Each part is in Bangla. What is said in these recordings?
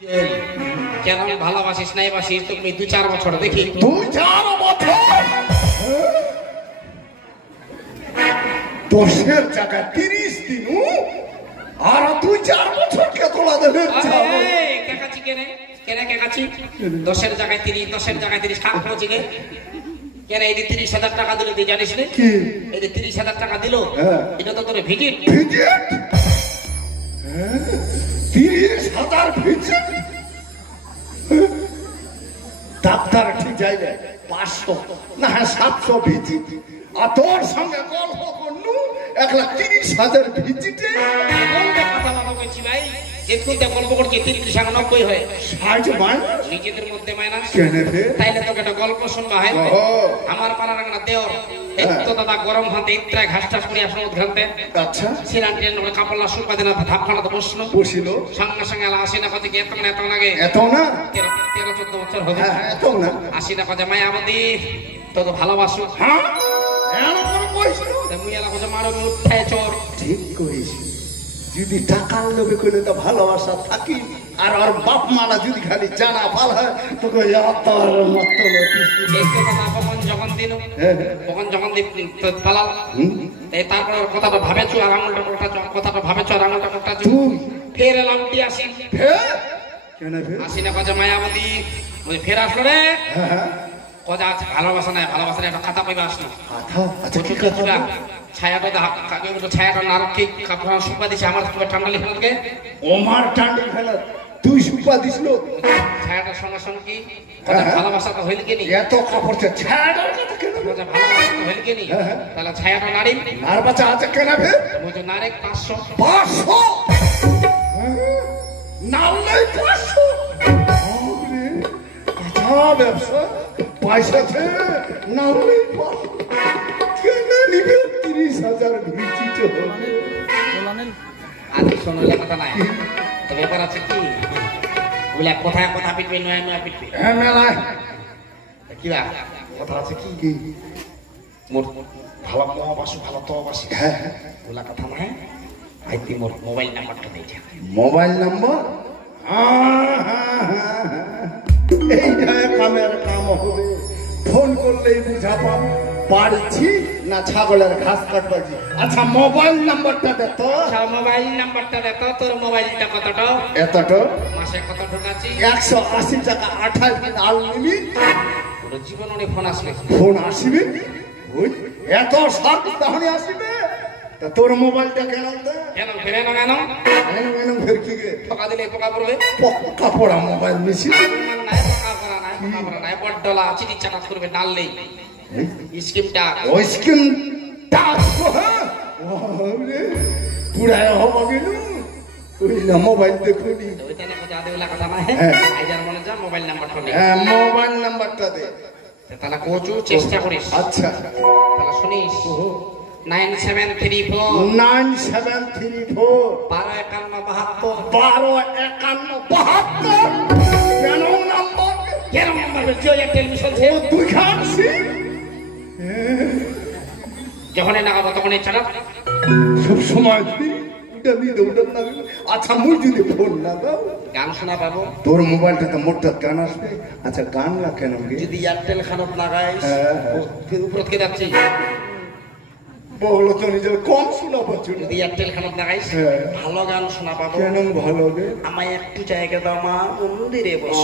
কেন আমি ভালোবাসিস নাই বাসিস তুমি 2-4 বছর দেখি 2-4 বছর 10-এর জায়গায় 30 দিন আর 2-4 বছর কে তোলা দেবে কেকাচি কেনে কেনে কেকাচি 10-এর জায়গায় 30 10-এর জায়গায় 30 কাক পৌঁছে গে কেন এই যে 30,000 টাকা দিল তুই জানিস না কি এই যে 30,000 টাকা দিল এটা তো তোর ভিজিট 30,000 ভিজিট ডাক্তার ঠিক যাইবে 500 না 700 ভিজিট আর তোর সঙ্গে গল্প করলু 1,30,000 ভিজিটে কথা বাবা বলছি ভাই যেটুকুতে গল্প করছি 30-90 হয় 60 মাইনাস নিজেদের মধ্যে মাইনাস কেন রে তাইলে তোকে একটা গল্প শুনবা হয় আমার পাড়ার একটা দেওর একটু দাদা গরম হাতে ইত্রা ঘাস টাস করে আসলো ঘানতে আচ্ছা সিরান ট্রেন করে কাপড়লা শুকা দিনা ধাপ খানাতে বসলো সঙ্গে সঙ্গে আসি না কথা এত না আগে এত না 13-14 বছর হবে এত না আসি না কথা মায়া আমাদি তো ভালোবাসো হ্যাঁ এরকম কইছো মুই এলা কথা মারো উঠায় চোর ঠিক কইছ যদি টাকার লোভে কইলে তো ভালোবাসা থাকি আর ওর বাপ মারা যদি খালি জানা পাল হয় তো কই আতর মত যখন দিন তখন যখন পালাল এই তারপর কথাটা ভাবেছো আর আঙুলটা কথাটা ভাবেছো আর আঙুলটা কোটা ফের এলাম আসি কেন আসি না কথা মায়াবতী ফের আসলো রে কথা আছে ভালোবাসা নাই একটা খাতা পাইবা আসলো আচ্ছা কি কথা ছায়াটা নারকে কাপড় সুপা দিছে আমার ঠান্ডা লিখে লাগে ওমার ঠান্ডা ফেলা তুই সুপা দিছিল ছায়াটার সঙ্গে সঙ্গে কি ভালোবাসা তো হইল কেনি এত কাপড় ছায়াটার কথা কেন ভালোবাসা তো হইল কেনি তাহলে ছায়াটা নারী আর বাচ্চা আছে কেন রে মুজো নারে 500 নাও নাই 500 কথা ব্যবসা পয়সা আছে নাও নাই 500 কেন নিবে 30,000 ভিজিট হবে আদি শোনলে কথা নাই তো ব্যাপার আছে কি বলে কথা পিটবে নয়া পিটবে হ্যাঁ মেলা কি কথা আছে কি মোর ভালো মহাবাসু ভালো তো বাসি হ্যাঁ বলা কথা নাই আইতি মোর মোবাইল নাম্বারটা দেই যা মোবাইল নাম্বার এইটা কামের কাম হবে ফোন করলেই বুঝা পাবো বাড়ছি না ছাগলের ঘাস কাটবাজি আচ্ছা মোবাইল নাম্বারটা দে তো মোবাইল নাম্বারটা দে তো তোর মোবাইলটা কতটা এতটা মাসে কত ঢোকাচ্ছি 180 টাকা 28 দিন আনলিমিট পুরো জীবন অনেক ফোন আসবে ওই এত শর্ট তাহলে আসবে তা তোর মোবাইলটা কেন ফের কি গে টাকা দিলে পোকা পড়বে পক্কা পড়া মোবাইল মেশিন নাই পোকা পড়া নাই বড়ডলা চিটি চাকাত করবে ডাললেই স্কিমটা ওই স্কিমটা পুরাই হবা গেল ওই না মোবাইল দেখুনি ওইখানে কথা দেওয়া কথা না আইজার মনে যা মোবাইল নাম্বারটা দে মোবাইল নাম্বারটা দে তাহলে কোচু চেষ্টা করিস আচ্ছা তাহলে শুনিস 9734 কেন নাম্বার টেলিভিশন তুই খাচ্ছি যখনই লাগাবো তখনই চালাব সব সময় আচ্ছা মুই যদি ফোন লাগাও গান শোনা পাবো তোর মোবাইলটাতে মোটটা গান আসবে আচ্ছা গান না কেন যদি এয়ারটেল খানত লাগাইস উপর থেকে যাচ্ছি বলো তো নিজের কম শোনা পাচ্ছি যদি এয়ারটেল খানত লাগাইস ভালো গান শোনা পাবো কেন ভালো গে আমায় একটু জায়গা দাও মা মন্দিরে বস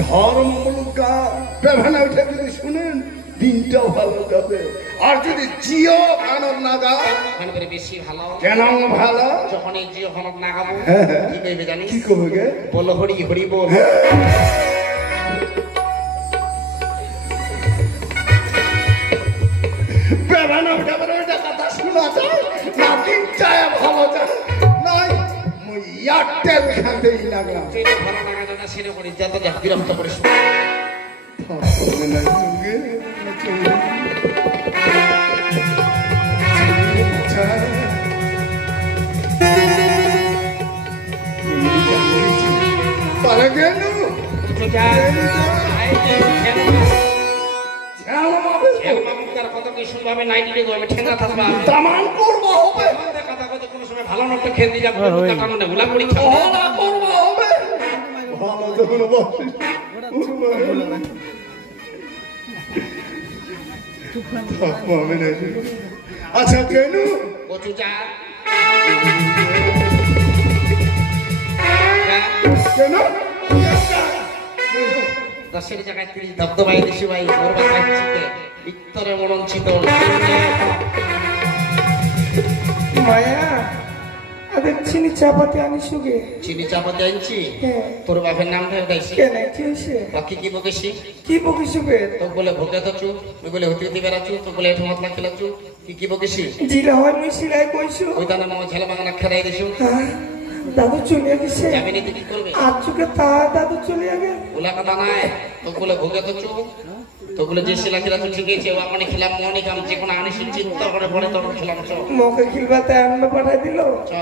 ধর্মমূলক গান ব্যবহার উঠে যদি শুনেন দিনটাও ভালো যাবে আর যদি জিও গানের না গাও ওখানে করে বেশি ভালো কেন ভালো যখন এই জিও গানত না গাবো কি কইবে জানিস কি কইবে গে বলো হরি হরি বল ব্যবহার উঠে ওইটা কথা শোনা যায় না দিনটায় ভালো যায় নয় মুই এয়ারটেল খাতেই লাগলাম ভালো লাগা দাদা সেরে করি যত যা বিরক্ত করিস পালা গেল কত কি শুনবো আমি নাইটি দেবো আমি ঠেঙ্গা থাকবো তামান করবো হবে কথা কথা কোনো সময় ভালো নষ্ট খেয়ে দিয়ে যাবো কাটানো না গুলা করি ওরা করবো হবে ভালো যখন বসিস আচ্ছা কেন কচু চা কেন দশের জায়গায় 30 দবদবাই দিছি ভাই করবা খাচ্ছিতে ভিতরে মরণ শীতল মায়া আদের চিনি চাপাতি আনি সুগে চিনি চাপাতি আনছি হ্যাঁ তোর বাপের নাম ধরে দাইছি কেন কি হয়েছে বাকি কি বকেছি কি বকি সুগে তো বলে ভোগে তো চু তুই বলে হতে হতে বেড়াচ্ছু তো বলে এঠো মতলা খেলাচ্ছু কি বকেছি জিলা হয় মুই সিলাই কইছো ওই দানা মামা ছেলে বাগানা খেলাই দিছু হ্যাঁ দাদু চলে গেছে যাবি নি কি করবে আজ চুকে তা দাদু চলে গেছে ওলা কথা নাই তো বলে ভোগে তো চু তো বলে যে শিলা খেলা তো ঠিক আছে ও আপনি খেলাম মনে কাম যে কোনো আনিস চিন্তা করে পড়ে তোর খেলাম চ মকে খিলবাতে আনবে পাঠাই দিল চ